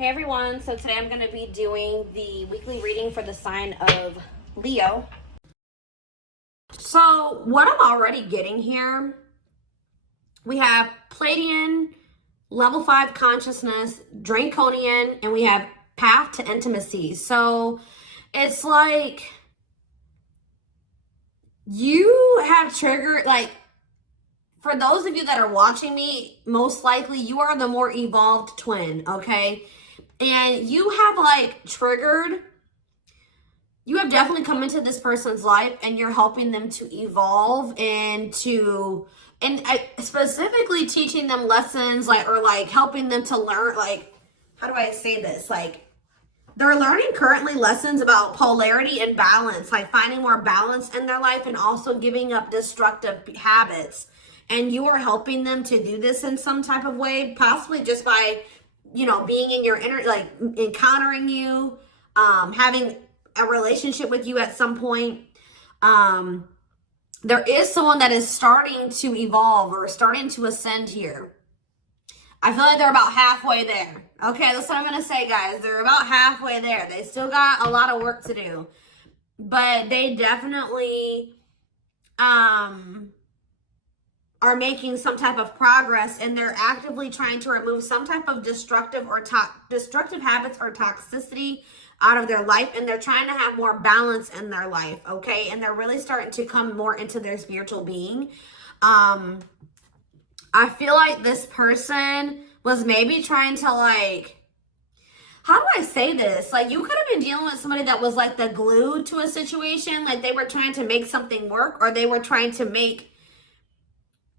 Hey everyone, so today I'm going to be doing the weekly reading for the sign of Leo. So what I'm already getting here, we have Pleiadian, level 5 consciousness, Draconian, and we have path to intimacy. So it's like you have triggered, like, for those of you that are watching me, most likely you are the more evolved twin, okay? And you have like triggered, you have definitely come into this person's life and you're helping them to evolve and specifically teaching them lessons, like, or like helping them to learn, like, how do I say this? Like, they're learning currently lessons about polarity and balance, like finding more balance in their life and also giving up destructive habits. And you are helping them to do this in some type of way, possibly just by, you know, being in your inner, like encountering you, having a relationship with you at some point. There is someone that is starting to evolve or starting to ascend here. I feel like they're about halfway there. Okay, that's what I'm going to say, guys. They're about halfway there. They still got a lot of work to do. But they definitely are making some type of progress, and they're actively trying to remove some type of destructive habits or toxicity out of their life, and they're trying to have more balance in their life, okay? And they're really starting to come more into their spiritual being. I feel like this person was maybe trying to, like, how do I say this? Like, you could have been dealing with somebody that was like the glue to a situation, like they were trying to make something work, or they were trying to make,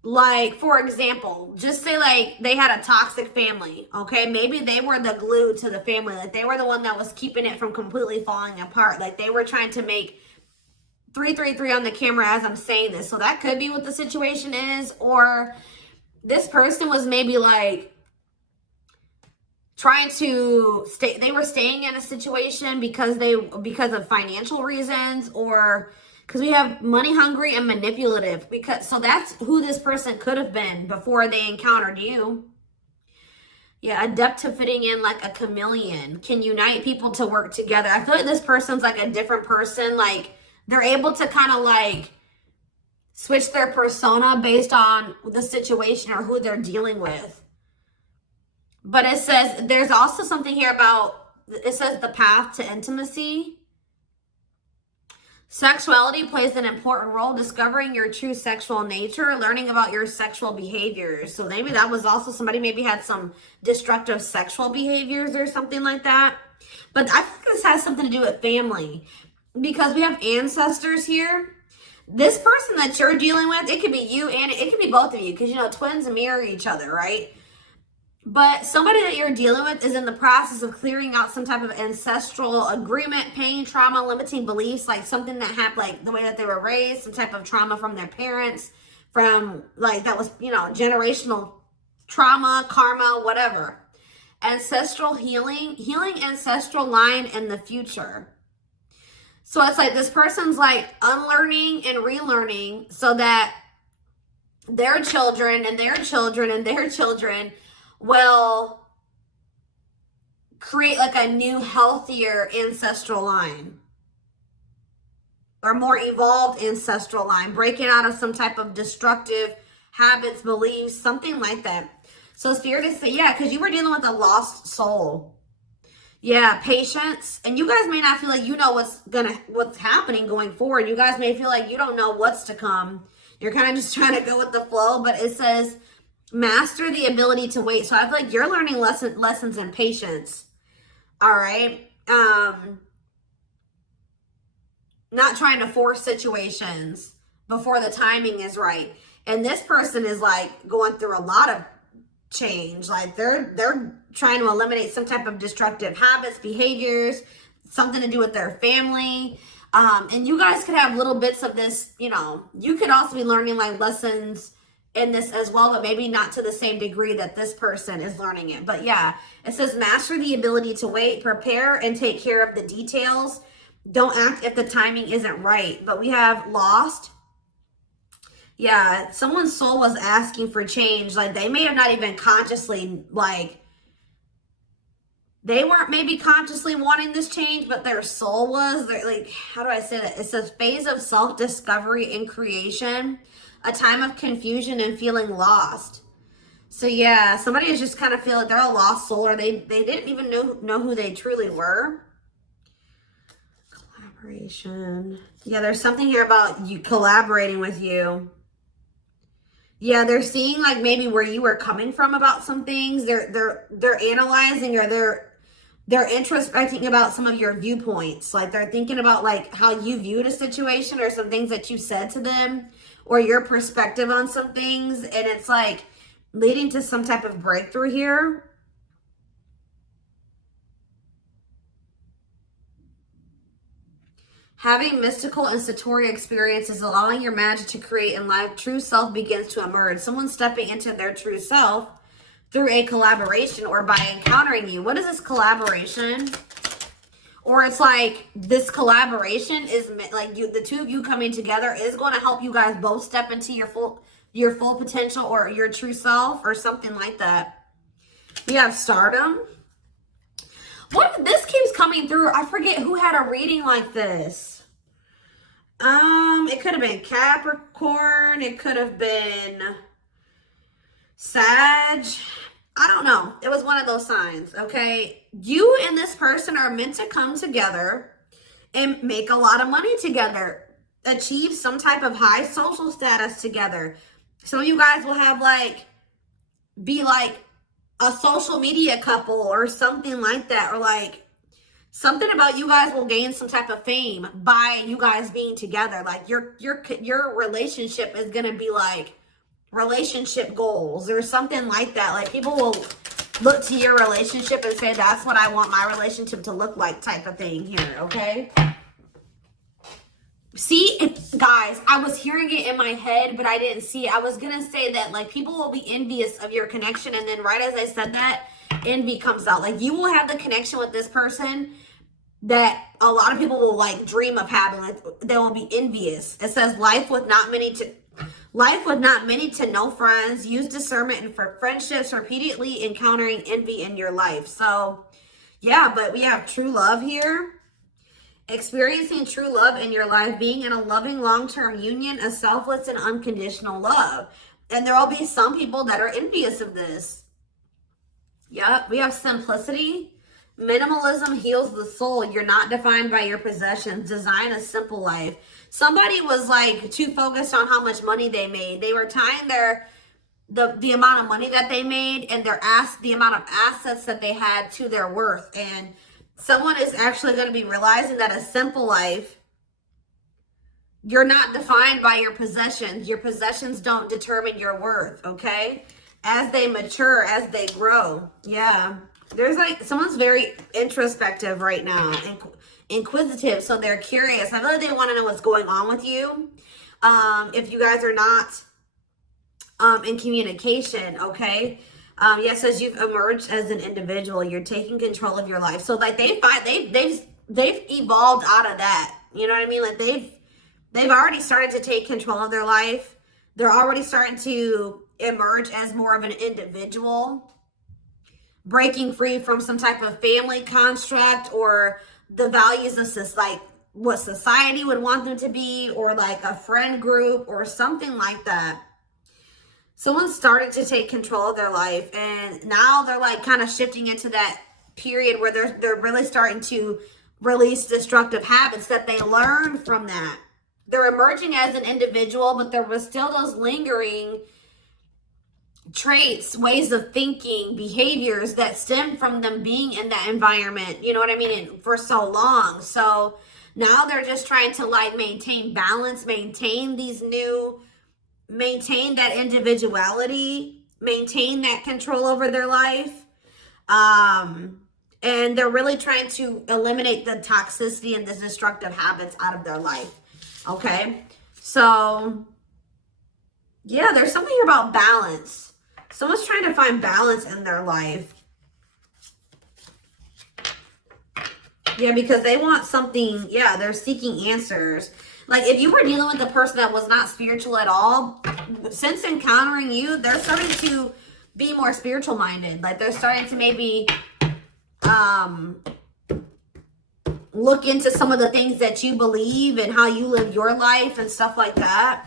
like, for example, just say like they had a toxic family, okay? Maybe they were the glue to the family. Like, they were the one that was keeping it from completely falling apart. Like, they were trying to make 333 on the camera as I'm saying this. So that could be what the situation is. Or this person was maybe like trying to stay, they were staying in a situation because of financial reasons, or because we have money hungry and manipulative, so that's who this person could have been before they encountered you. Yeah, adept to fitting in like a chameleon, can unite people to work together. I feel like this person's like a different person. Like, they're able to kind of like switch their persona based on the situation or who they're dealing with. But it says, there's also something here about, it says the path to intimacy. Sexuality plays an important role, discovering your true sexual nature, learning about your sexual behaviors. So maybe that was also somebody maybe had some destructive sexual behaviors or something like that. But I think this has something to do with family, because we have ancestors here. This person that you're dealing with, it could be you and it could be both of you, because, you know, twins mirror each other, right? But somebody that you're dealing with is in the process of clearing out some type of ancestral agreement, pain, trauma, limiting beliefs, like something that happened, like the way that they were raised, some type of trauma from their parents, from like that was, you know, generational trauma, karma, whatever. Ancestral healing ancestral line in the future. So it's like this person's like unlearning and relearning so that their children and their children and their children will create like a new, healthier ancestral line, or more evolved ancestral line, breaking out of some type of destructive habits, beliefs, something like that. So Spirit is saying, yeah, because you were dealing with a lost soul. Yeah, patience. And you guys may not feel like you know what's happening going forward. You guys may feel like you don't know what's to come. You're kind of just trying to go with the flow, but it says master the ability to wait. So I feel like you're learning lessons in patience. All right. Not trying to force situations before the timing is right. And this person is like going through a lot of change. Like they're trying to eliminate some type of destructive habits, behaviors, something to do with their family. And you guys could have little bits of this, you know, you could also be learning like lessons in this as well, but maybe not to the same degree that this person is learning it. But yeah, it says master the ability to wait, prepare and take care of the details. Don't act if the timing isn't right. But we have lost. Yeah, someone's soul was asking for change. Like, they may have not even consciously like They weren't maybe consciously wanting this change, but their soul was. They're like, how do I say that? It's a phase of self-discovery and creation, a time of confusion and feeling lost. So yeah, somebody is just kind of feeling like they're a lost soul, or they didn't even know who they truly were. Collaboration. Yeah, there's something here about you collaborating with you. Yeah, they're seeing like maybe where you were coming from about some things. They're analyzing, or they're introspecting about some of your viewpoints. Like they're thinking about like how you viewed a situation, or some things that you said to them, or your perspective on some things. And it's like leading to some type of breakthrough here. Having mystical and satori experiences, allowing your magic to create in life, true self begins to emerge. Someone stepping into their true self through a collaboration or by encountering you. What is this collaboration? Or it's like this collaboration is like you, the two of you coming together is going to help you guys both step into your full potential, or your true self, or something like that. We have stardom. What, this keeps coming through. I forget who had a reading like this. It could have been Capricorn. It could have been Sag. I don't know. It was one of those signs, okay? You and this person are meant to come together and make a lot of money together. Achieve some type of high social status together. Some of you guys will have like, be like a social media couple or something like that. Or like something about you guys will gain some type of fame by you guys being together. Like your relationship is going to be like relationship goals or something like that. Like people will look to your relationship and say, that's what I want my relationship to look like, type of thing here, okay? See, guys, I was hearing it in my head, but I didn't see it. I was going to say that, like, people will be envious of your connection, and then right as I said that, envy comes out. Like, you will have the connection with this person that a lot of people will, like, dream of having. Like, they will be envious. It says, life with not many to no friends. Use discernment and for friendships, repeatedly encountering envy in your life. So, yeah, but we have true love here. Experiencing true love in your life, being in a loving long-term union, a selfless and unconditional love. And there will be some people that are envious of this. Yep, we have simplicity. Minimalism heals the soul. You're not defined by your possessions. Design a simple life. Somebody was like too focused on how much money they made. They were tying the amount of money that they made and the amount of assets that they had to their worth. And someone is actually going to be realizing that a simple life, you're not defined by your possessions. Your possessions don't determine your worth, okay? As they mature, as they grow. Yeah. There's like, someone's very introspective right now and inquisitive. So they're curious. I know they want to know what's going on with you. If you guys are not in communication, okay? Yes, as you've emerged as an individual, you're taking control of your life. So like they've evolved out of that. You know what I mean? Like they've already started to take control of their life. They're already starting to emerge as more of an individual, breaking free from some type of family construct or the values of like what society would want them to be, or like a friend group or something like that. Someone started to take control of their life, and now they're like kind of shifting into that period where they're really starting to release destructive habits that they learned from that. They're emerging as an individual, but there was still those lingering traits, ways of thinking, behaviors that stem from them being in that environment, you know what I mean, and for so long. So now they're just trying to like maintain balance, maintain that individuality, maintain that control over their life. And they're really trying to eliminate the toxicity and the destructive habits out of their life. Okay. So yeah, there's something about balance. Someone's trying to find balance in their life. Yeah, because they want something. Yeah, they're seeking answers. Like if you were dealing with a person that was not spiritual at all, since encountering you, they're starting to be more spiritual minded. Like they're starting to maybe look into some of the things that you believe and how you live your life and stuff like that.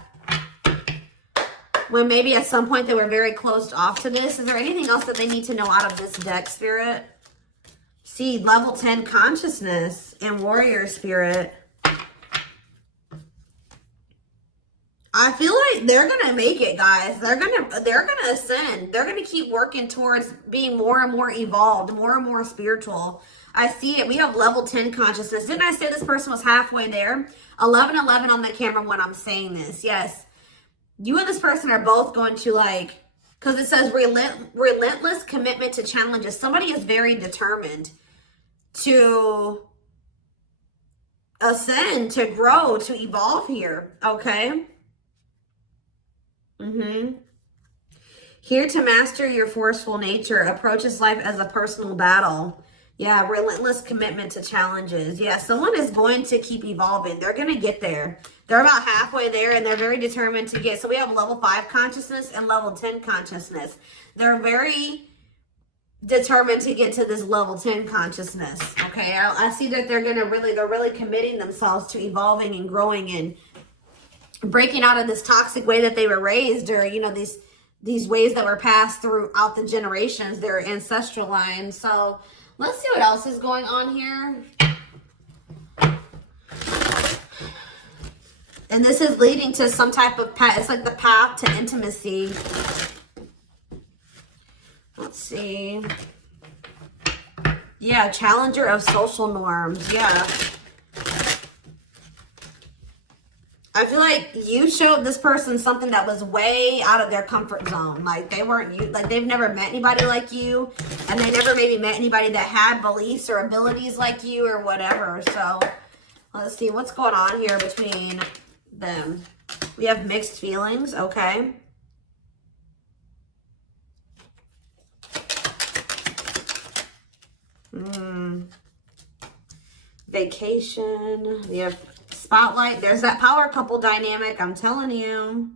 When maybe at some point they were very closed off to this. Is there anything else that they need to know out of this deck, Spirit? See, level 10 consciousness and warrior spirit. I feel like they're gonna make it, guys. They're gonna ascend. They're gonna keep working towards being more and more evolved, more and more spiritual. I see it. We have level 10 consciousness. Didn't I say this person was halfway there? 1111 on the camera when I'm saying this. Yes. You and this person are both going to, like, because it says relentless commitment to challenges. Somebody is very determined to ascend, to grow, to evolve here. Okay. Here to master your forceful nature. Approaches life as a personal battle. Yeah, relentless commitment to challenges. Yeah, someone is going to keep evolving. They're going to get there. They're about halfway there, and they're very determined to get. So we have level 5 consciousness and level 10 consciousness. They're very determined to get to this level 10 consciousness. Okay, I see that they're really committing themselves to evolving and growing and breaking out of this toxic way that they were raised, or, you know, these ways that were passed throughout the generations, their ancestral line. So let's see what else is going on here. And this is leading to some type of path. It's like the path to intimacy. Let's see. Yeah, challenger of social norms. Yeah. I feel like you showed this person something that was way out of their comfort zone. Like they weren't, like they've never met anybody like you, and they never maybe met anybody that had beliefs or abilities like you or whatever. So let's see what's going on here between them. We have mixed feelings. Okay. Vacation. We have spotlight. There's that power couple dynamic. I'm telling you.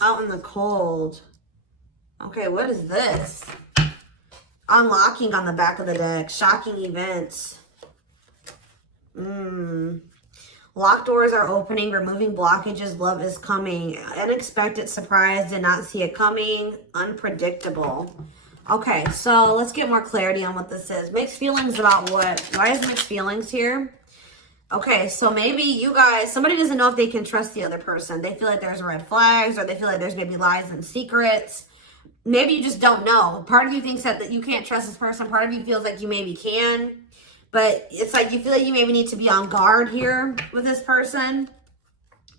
Out in the cold. Okay, what is this? Unlocking on the back of the deck. Shocking events. Locked doors are opening, removing blockages, love is coming. Unexpected surprise, did not see it coming. Unpredictable. Okay, so let's get more clarity on what this is. Mixed feelings about what? Why is mixed feelings here? Okay, so maybe you guys, somebody doesn't know if they can trust the other person. They feel like there's red flags, or they feel like there's maybe lies and secrets. Maybe you just don't know. Part of you thinks that you can't trust this person. Part of you feels like you maybe can. But it's like you feel like you maybe need to be on guard here with this person.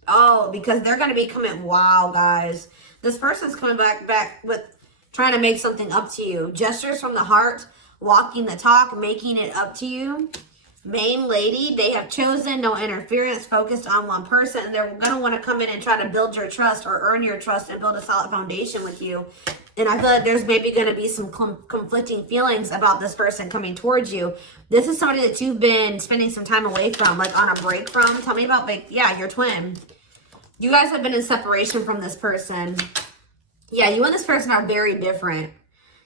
Oh, because they're going to be coming. Wow, guys. This person's coming back with trying to make something up to you. Gestures from the heart, walking the talk, making it up to you. Main lady, they have chosen no interference, focused on one person. And they're going to want to come in and try to build your trust or earn your trust and build a solid foundation with you. And I feel like there's maybe going to be some conflicting feelings about this person coming towards you. This is somebody that you've been spending some time away from, like on a break from. Tell me about, like, yeah, your twin. You guys have been in separation from this person. Yeah, you and this person are very different.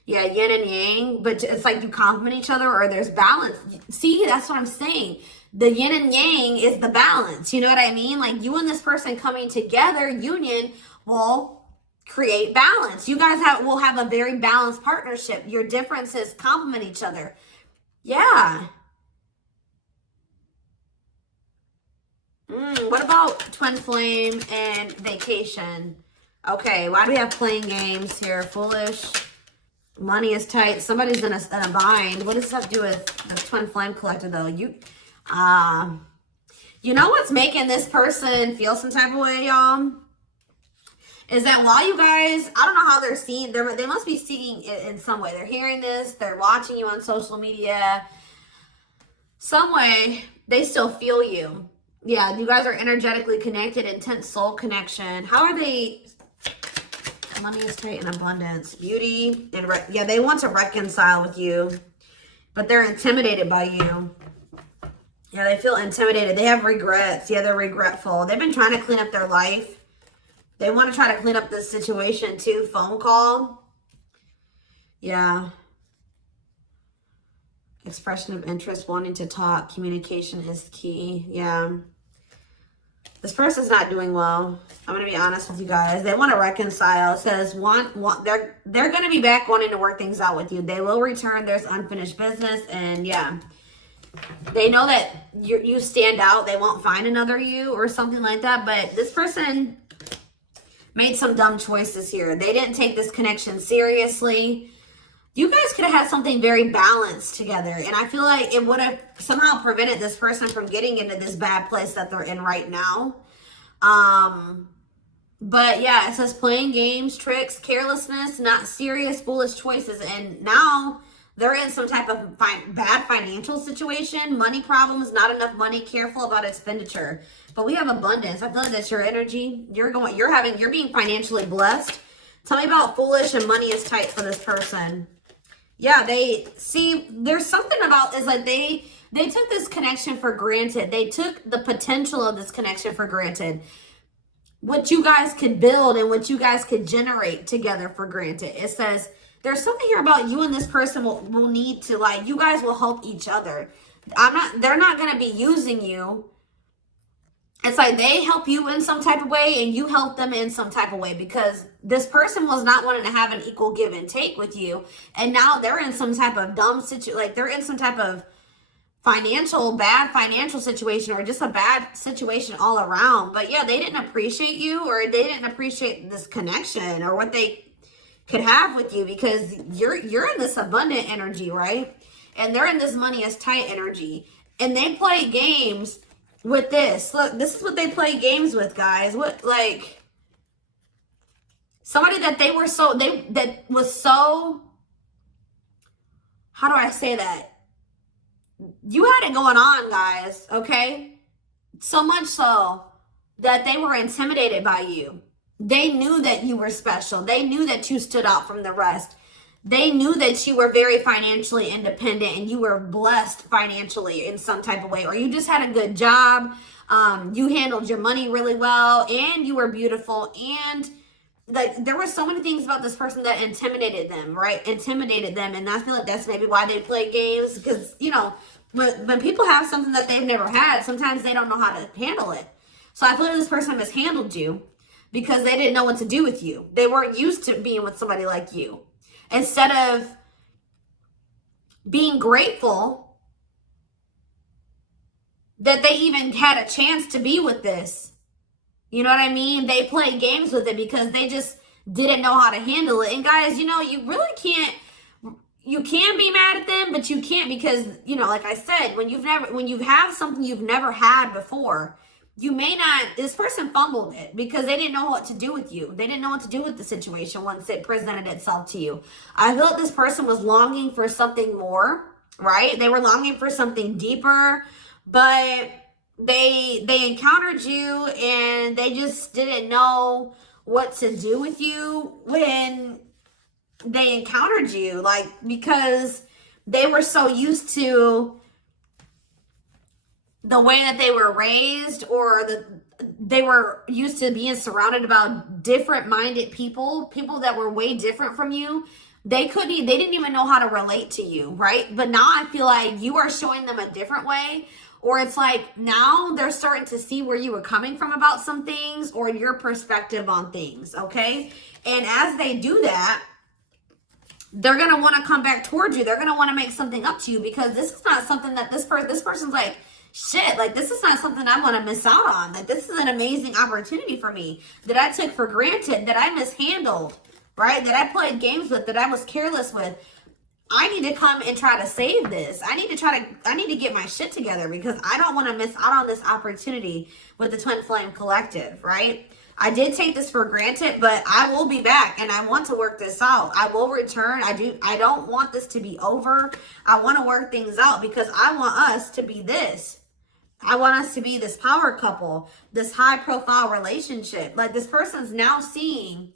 Yeah, yin and yang, but it's like you complement each other, or there's balance. See, that's what I'm saying. The yin and yang is the balance. You know what I mean? Like you and this person coming together, union, will create balance. You guys will have a very balanced partnership. Your differences complement each other. Yeah. What about twin flame and vacation? Okay, why do we have playing games here? Foolish. Money is tight. Somebody's in a bind. What does this have to do with the twin flame collector, though? You know what's making this person feel some type of way, y'all? Is that while you guys, I don't know how they're seeing, they must be seeing it in some way. They're hearing this, they're watching you on social media. Some way, they still feel you. Yeah, you guys are energetically connected, intense soul connection. How are they? Money is tight and abundance. Beauty, and yeah, they want to reconcile with you, but they're intimidated by you. Yeah, they feel intimidated. They have regrets. Yeah, they're regretful. They've been trying to clean up their life. They want to try to clean up this situation too. Phone call. Yeah. Expression of interest, wanting to talk. Communication is key. Yeah. This person's not doing well. I'm going to be honest with you guys. They want to reconcile. It says they're going to be back wanting to work things out with you. They will return. There's unfinished business. And yeah, they know that you stand out. They won't find another you or something like that. But this person made some dumb choices here. They didn't take this connection seriously. You guys could have had something very balanced together. And I feel like it would have somehow prevented this person from getting into this bad place that they're in right now. But yeah, it says playing games, tricks, carelessness, not serious, foolish choices. And now they're in some type of bad financial situation, money problems, not enough money, careful about expenditure. But we have abundance. I feel like that's your energy. You're being financially blessed. Tell me about foolish and money is tight for this person. Yeah, there's something about this, like they took this connection for granted. They took the potential of this connection for granted. What you guys could build and what you guys could generate together for granted. It says there's something here about you and this person will need to, like, you guys will help each other. They're not going to be using you. It's like they help you in some type of way and you help them in some type of way, because this person was not wanting to have an equal give and take with you. And now they're in some type of dumb situation, like they're in some type of bad financial situation, or just a bad situation all around. But yeah, they didn't appreciate you, or they didn't appreciate this connection or what they could have with you, because you're in this abundant energy, right? And they're in this money is tight energy. And they play games with this. Look, this is what they play games with, guys. What, like, somebody that that was so, how do I say that? You had it going on, guys, okay? So much so that they were intimidated by you. They knew that you were special. They knew that you stood out from the rest. They knew that you were very financially independent and you were blessed financially in some type of way, or you just had a good job. You handled your money really well, and you were beautiful. And like, there were so many things about this person that intimidated them, right? Intimidated them. And I feel like that's maybe why they play games, because, you know, when people have something that they've never had, sometimes they don't know how to handle it. So I feel like this person mishandled you because they didn't know what to do with you. They weren't used to being with somebody like you. Instead of being grateful that they even had a chance to be with this, you know what I mean? They play games with it because they just didn't know how to handle it. And guys, you know, you really can't, you can be mad at them, but you can't, because, you know, like I said, when you have something you've never had before, you may not, this person fumbled it because they didn't know what to do with you. They didn't know what to do with the situation once it presented itself to you. I feel like this person was longing for something more, right? They were longing for something deeper, but they encountered you and they just didn't know what to do with you when they encountered you, like, because they were so used to the way that they were raised, or they were used to being surrounded about different minded people that were way different from you. They didn't even know how to relate to you, right? But now I feel like you are showing them a different way, or it's like now they're starting to see where you were coming from about some things, or your perspective on things, okay? And as they do that, they're going to want to come back towards you. They're going to want to make something up to you, because this is not something that this person's like, shit, like, this is not something I want to miss out on. Like, this is an amazing opportunity for me that I took for granted, that I mishandled, right? That I played games with, that I was careless with. I need to come and try to save this. I need to get my shit together, because I don't want to miss out on this opportunity with the Twin Flame Collective, right? I did take this for granted, but I will be back and I want to work this out. I will return. I don't want this to be over. I want to work things out, because I want us to be this. I want us to be this power couple, this high profile relationship. Like, this person's now seeing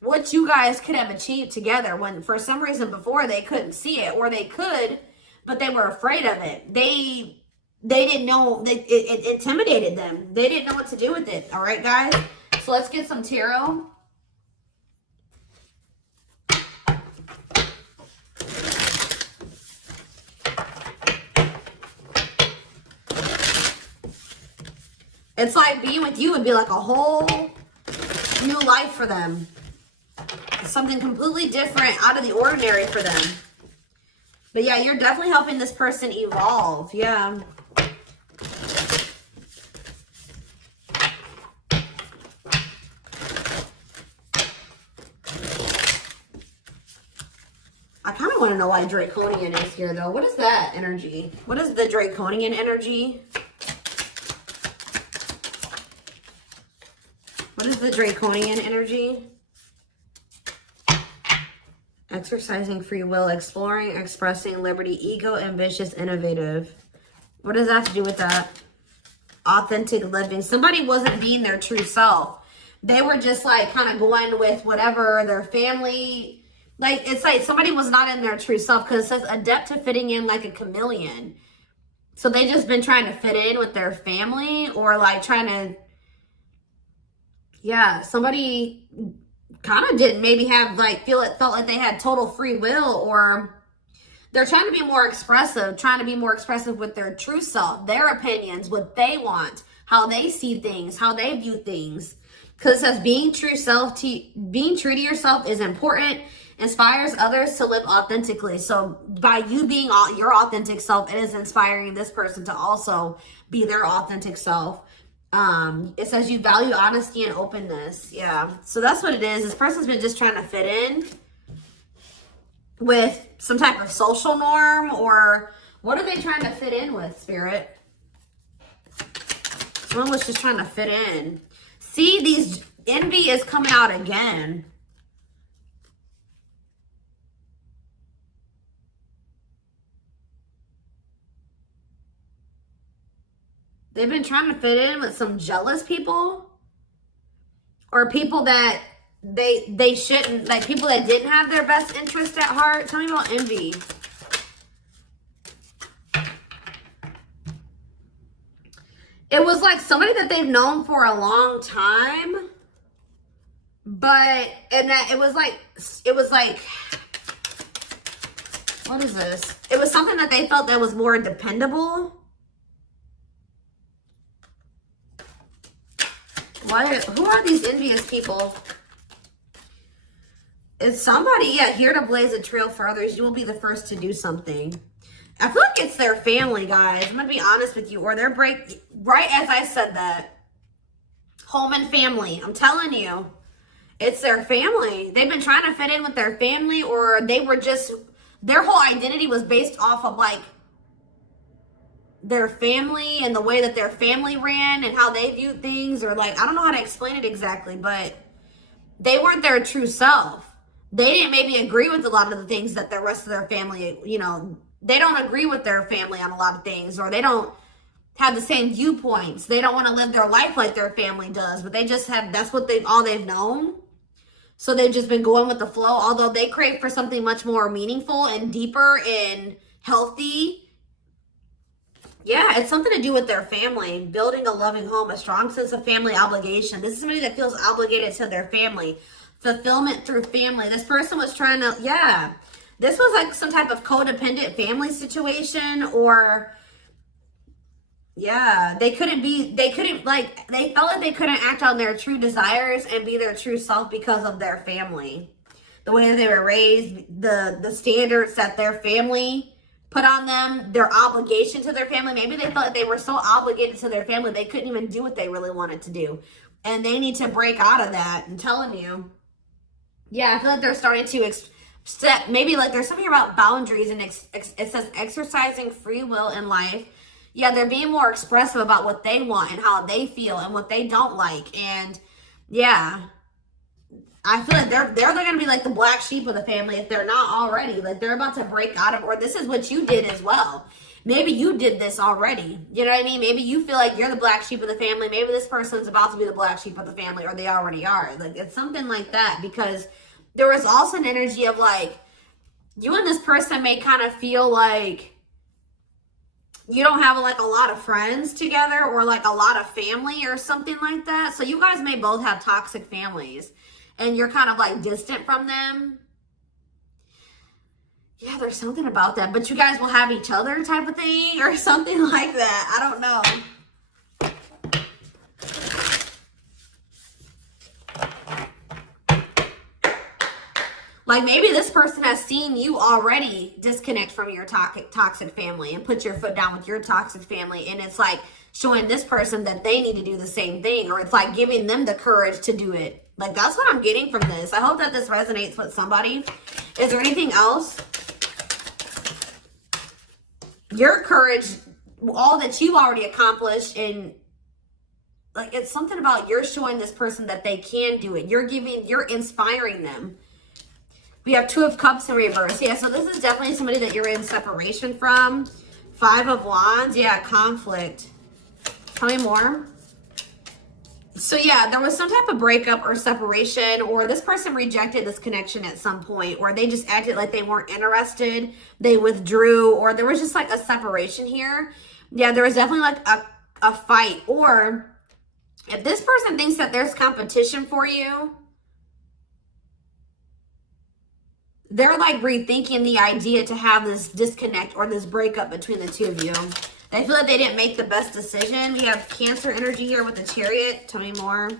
what you guys could have achieved together, when for some reason before they couldn't see it, or they could, but they were afraid of it. They they didn't know, it intimidated them. They didn't know what to do with it. All right, guys? So let's get some tarot. It's like being with you would be like a whole new life for them. Something completely different, out of the ordinary for them. But yeah, you're definitely helping this person evolve. Yeah. I kind of want to know why Draconian is here, though. What is that energy? What is the Draconian energy? What is the Draconian energy? Exercising free will, exploring, expressing liberty, ego, ambitious, innovative. What does that have to do with that? Authentic living. Somebody wasn't being their true self. They were just like kind of going with whatever their family, like it's like somebody was not in their true self, because it says adept to fitting in like a chameleon. So they just been trying to fit in with their family, or like trying to, yeah, somebody kind of didn't maybe have like felt like they had total free will, or they're trying to be more expressive, with their true self, their opinions, what they want, how they see things, how they view things. Because it says being true to yourself is important, inspires others to live authentically. So by you being your authentic self, it is inspiring this person to also be their authentic self. It says you value honesty and openness. Yeah. So that's what it is. This person's been just trying to fit in with some type of social norm, or what are they trying to fit in with, Spirit? Someone was just trying to fit in. See, these envy is coming out again. They've been trying to fit in with some jealous people, or people that they shouldn't, like people that didn't have their best interest at heart. Tell me about envy. It was like somebody that they've known for a long time, and that it was like, what is this? It was something that they felt that was more dependable. Who are these envious people? It's somebody, yeah, here to blaze a trail for others. You will be the first to do something. I feel like it's their family, guys. I'm going to be honest with you. Or their right as I said that. Home and family. I'm telling you. It's their family. They've been trying to fit in with their family, or they were just, their whole identity was based off of like their family and the way that their family ran and how they viewed things, or like, I don't know how to explain it exactly, but they weren't their true self. They didn't maybe agree with a lot of the things that the rest of their family, you know, they don't agree with their family on a lot of things, or they don't have the same viewpoints. They don't want to live their life like their family does, but they just have, that's what all they've known. So they've just been going with the flow, although they crave for something much more meaningful and deeper and healthy. Yeah, it's something to do with their family, building a loving home, a strong sense of family obligation. This is somebody that feels obligated to their family, fulfillment through family. This person was trying to, yeah, this was like some type of codependent family situation, or yeah, they felt like they couldn't act on their true desires and be their true self because of their family. The way that they were raised, the standards that their family put on them, their obligation to their family. Maybe they felt like they were so obligated to their family, they couldn't even do what they really wanted to do. And they need to break out of that. I'm telling you. Yeah, I feel like they're starting to step, maybe like there's something about boundaries, and it says exercising free will in life. Yeah, they're being more expressive about what they want and how they feel and what they don't like. And yeah, I feel like they're going to be like the black sheep of the family if they're not already. Like they're about to break out of, or this is what you did as well. Maybe you did this already. You know what I mean? Maybe you feel like you're the black sheep of the family. Maybe this person's about to be the black sheep of the family, or they already are. Like it's something like that, because there was also an energy of like, you and this person may kind of feel like you don't have like a lot of friends together or like a lot of family or something like that. So you guys may both have toxic families and you're kind of like distant from them. Yeah, there's something about that, but you guys will have each other type of thing or something like that. I don't know. Like maybe this person has seen you already disconnect from your toxic family and put your foot down with your toxic family. And it's like showing this person that they need to do the same thing, or it's like giving them the courage to do it. Like that's what I'm getting from this. I hope that this resonates with somebody. Is there anything else? Your courage, all that you've already accomplished, and like it's something about you're showing this person that they can do it. You're inspiring them. We have 2 of Cups in reverse. Yeah, so this is definitely somebody that you're in separation from. 5 of Wands. Yeah, conflict. Tell me more. So yeah, there was some type of breakup or separation, or this person rejected this connection at some point, or they just acted like they weren't interested. They withdrew, or there was just like a separation here. Yeah, there was definitely like a fight. Or if this person thinks that there's competition for you, they're like rethinking the idea to have this disconnect or this breakup between the 2 of you. They feel like they didn't make the best decision. We have Cancer energy here with the Chariot. Tell me more.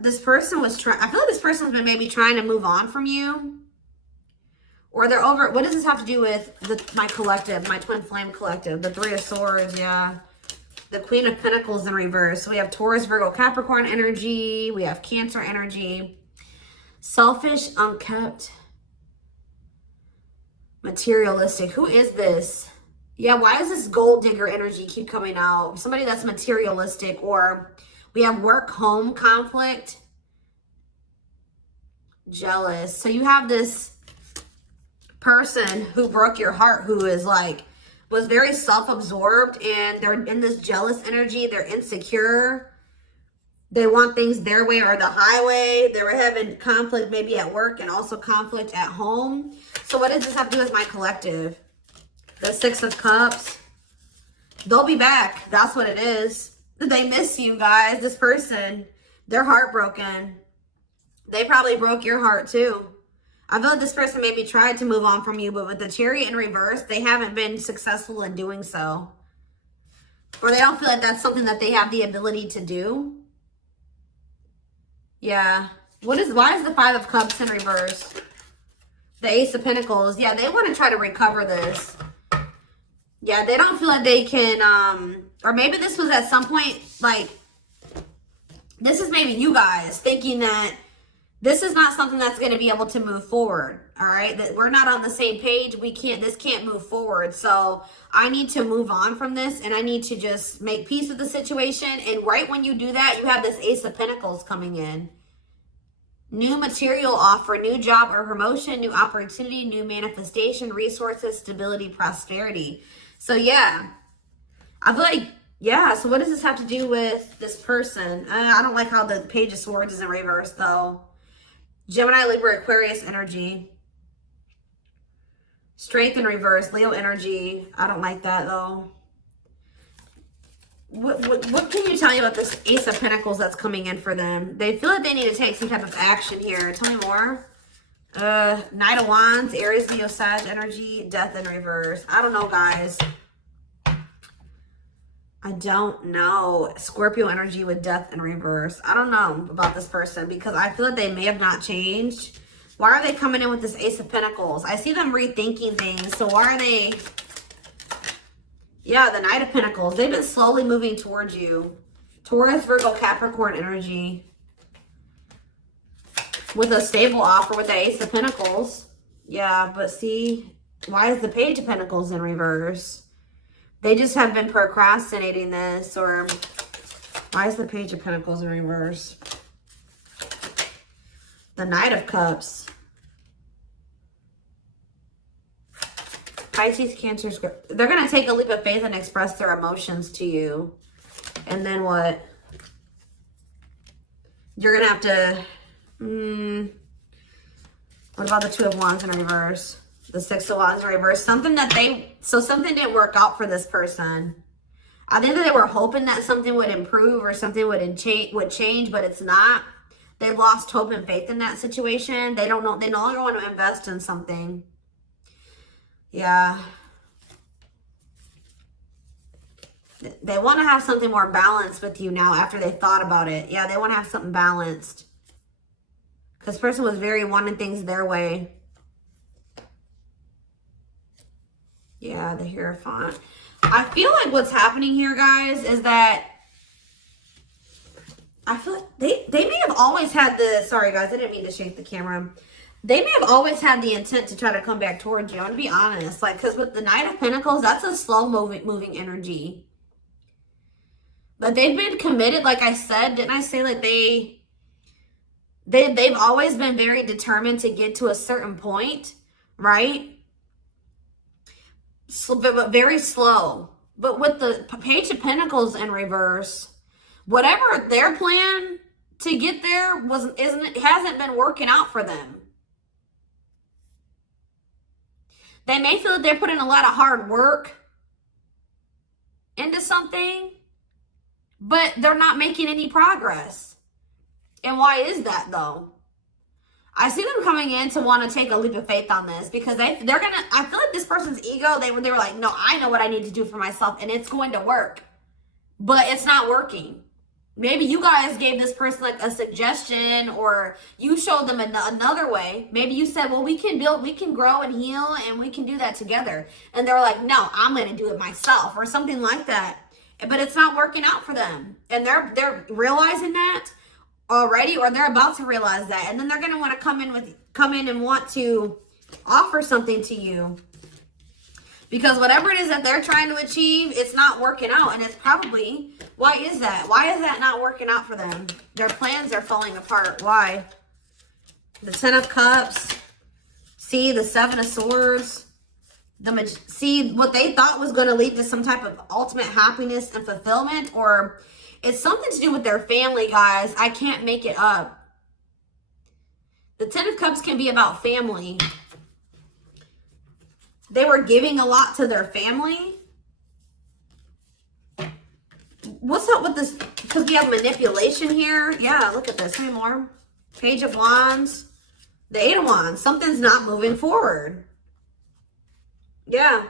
This person was trying, I feel like this person's been maybe trying to move on from you. Or they're over, what does this have to do with my collective, my twin flame collective? The 3 of Swords, yeah. The Queen of Pentacles in reverse. So we have Taurus, Virgo, Capricorn energy. We have Cancer energy. Selfish, unkept. Materialistic. Who is this? Yeah, why does this gold digger energy keep coming out? Somebody that's materialistic. Or we have work home conflict. Jealous. So you have this person who broke your heart, who is like, was very self-absorbed, and they're in this jealous energy. They're insecure. They want things their way or the highway. They were having conflict maybe at work and also conflict at home. So what does this have to do with my collective? The 6 of Cups. They'll be back. That's what it is. They miss you guys. This person, they're heartbroken. They probably broke your heart too. I feel like this person maybe tried to move on from you, but with the Chariot in reverse, they haven't been successful in doing so. Or they don't feel like that's something that they have the ability to do. Yeah. Why is the 5 of Cups in reverse? The Ace of Pentacles. Yeah, they want to try to recover this. Yeah, they don't feel like they can, or maybe this was at some point, like, this is maybe you guys thinking that this is not something that's going to be able to move forward. All right. That we're not on the same page. This can't move forward. So I need to move on from this, and I need to just make peace with the situation. And right when you do that, you have this Ace of Pentacles coming in. New material offer, new job or promotion, new opportunity, new manifestation, resources, stability, prosperity. So yeah, I feel like, yeah. So what does this have to do with this person? I don't like how the Page of Swords is in reverse though. Gemini, Libra, Aquarius energy. Strength in reverse, Leo energy. I don't like that though. What can you tell me about this Ace of Pentacles that's coming in for them? They feel like they need to take some type of action here. Tell me more. Knight of Wands, Aries, Leo, Sag energy, Death in reverse. I don't know, guys. I don't know. Scorpio energy with Death in reverse. I don't know about this person because I feel like they may have not changed. Why are they coming in with this Ace of Pentacles? I see them rethinking things. So why are they... Yeah, the Knight of Pentacles. They've been slowly moving towards you. Taurus, Virgo, Capricorn energy. With a stable offer with the Ace of Pentacles. Yeah, but see, why is the Page of Pentacles in reverse? They just have been procrastinating this. Or why is the Page of Pentacles in reverse? The Knight of Cups. Pisces, Cancer, Scorpio. They're going to take a leap of faith and express their emotions to you. And then what? You're going to have to... what about the Two of Wands in reverse? The Six of Wands in reverse. Something didn't work out for this person. I think that they were hoping that something would improve or something would change, but it's not. They lost hope and faith in that situation. They don't know. They no longer want to invest in something. Yeah. They want to have something more balanced with you now after they thought about it. Yeah, they want to have something balanced. Because this person was very wanting things their way. Yeah, the Hierophant. I feel like what's happening here, guys, is that I feel like they may have always had the, sorry guys, I didn't mean to shake the camera. They may have always had the intent to try to come back towards you. I'm going to be honest. Like, because with the Knight of Pentacles, that's a slow moving energy. But they've been committed, like I said. Didn't I say like they've always been very determined to get to a certain point, right? So, but very slow. But with the Page of Pentacles in reverse, whatever their plan to get there hasn't been working out for them. They may feel that they're putting a lot of hard work into something, but they're not making any progress. And why is that though? I see them coming in to want to take a leap of faith on this because they're gonna, I feel like this person's ego, they were like, no, I know what I need to do for myself and it's going to work, but it's not working. Maybe you guys gave this person like a suggestion, or you showed them another way. Maybe you said, well, we can build, we can grow and heal, and we can do that together. And they're like, no, I'm going to do it myself, or something like that. But it's not working out for them. And they're realizing that already, or they're about to realize that. And then they're going to want to come in and want to offer something to you. Because whatever it is that they're trying to achieve, it's not working out. And it's probably, why is that? Why is that not working out for them? Their plans are falling apart. Why? The Ten of Cups. See, the Seven of Swords. See, what they thought was going to lead to some type of ultimate happiness and fulfillment. Or it's something to do with their family, guys. I can't make it up. The Ten of Cups can be about family. They were giving a lot to their family. What's up with this? Because we have manipulation here. Yeah, look at this. How many more? Page of Wands. The Eight of Wands. Something's not moving forward. Yeah.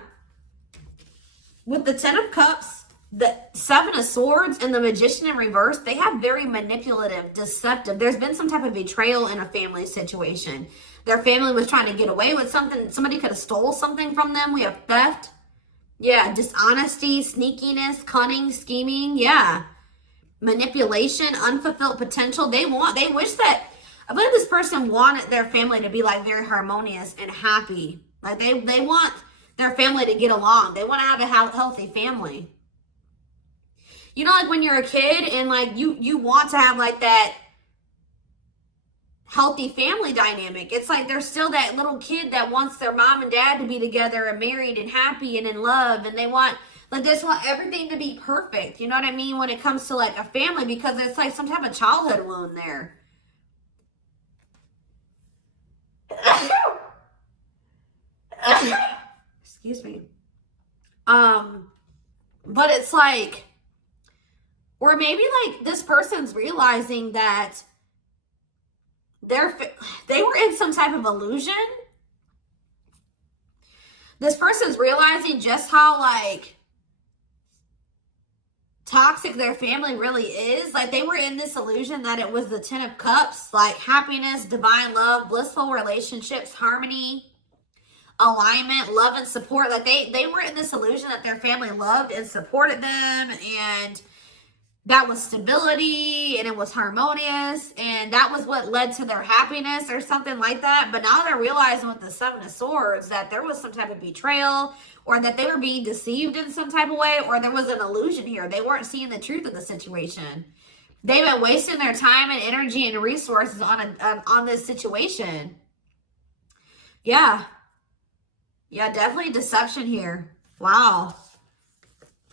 With the Ten of Cups, the Seven of Swords, and the Magician in reverse, they have very manipulative, deceptive. There's been some type of betrayal in a family situation. Their family was trying to get away with something. Somebody could have stole something from them. We have theft. Yeah, dishonesty, sneakiness, cunning, scheming. Yeah. Manipulation, unfulfilled potential. They wish that, I believe this person wanted their family to be like very harmonious and happy. Like they want their family to get along. They want to have a healthy family. You know, like when you're a kid and like you want to have like that healthy family dynamic. It's like there's still that little kid that wants their mom and dad to be together and married and happy and in love, and they want everything to be perfect. You know what I mean? When it comes to like a family, because it's like some type of childhood wound there. Excuse me. But it's like, or maybe like this person's realizing that they were in some type of illusion. This person's realizing just how like toxic their family really is. Like they were in this illusion that it was the Ten of Cups, like happiness, divine love, blissful relationships, harmony, alignment, love and support. Like they were in this illusion that their family loved and supported them, and that was stability, and it was harmonious, and that was what led to their happiness or something like that. But now they're realizing with the Seven of Swords that there was some type of betrayal, or that they were being deceived in some type of way, or there was an illusion here. They weren't seeing the truth of the situation. They've been wasting their time and energy and resources on this situation. Yeah. Yeah, definitely deception here. Wow.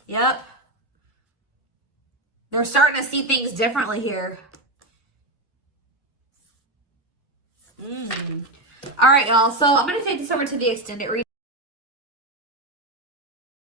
Yep. They're starting to see things differently here. All right, y'all. So I'm going to take this over to the extended reading.